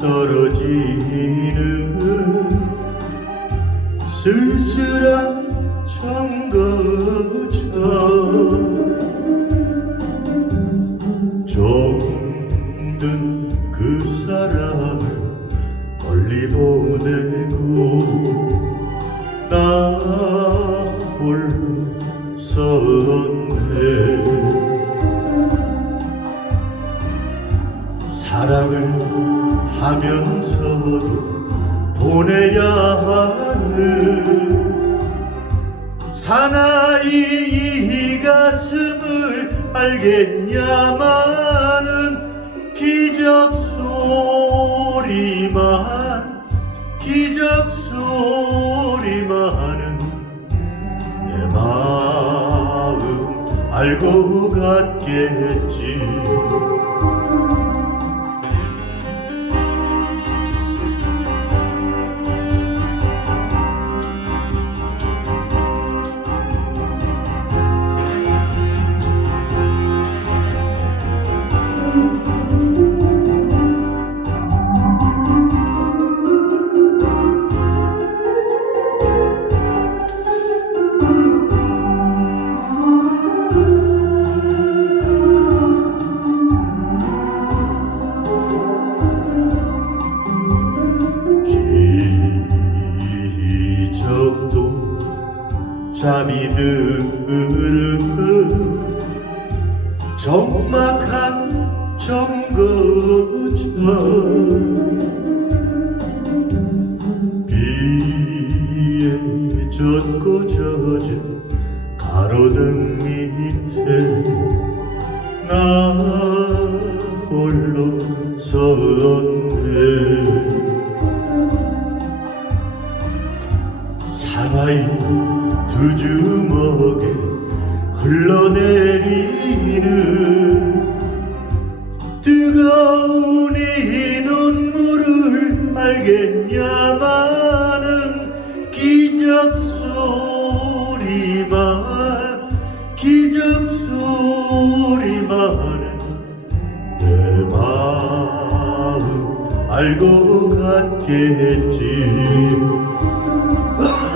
떨어지는 쓸쓸한 창가처럼 정든 그 사람을 멀리 보내고 나 홀로 하면서도 보내야 하는 사나이 이 가슴을 알겠냐마는 기적 소리만 기적 소리만은 내 마음 알고 갔겠지 잠이 드는 적막한 정거장. 비에 젖고 젖은 가로등 밑에 사나이 두 주먹에 흘러내리는 뜨거운 이 눈물을 알겠냐마는 기적 소리만 기적 소리만은 내 마음 알고 갔겠지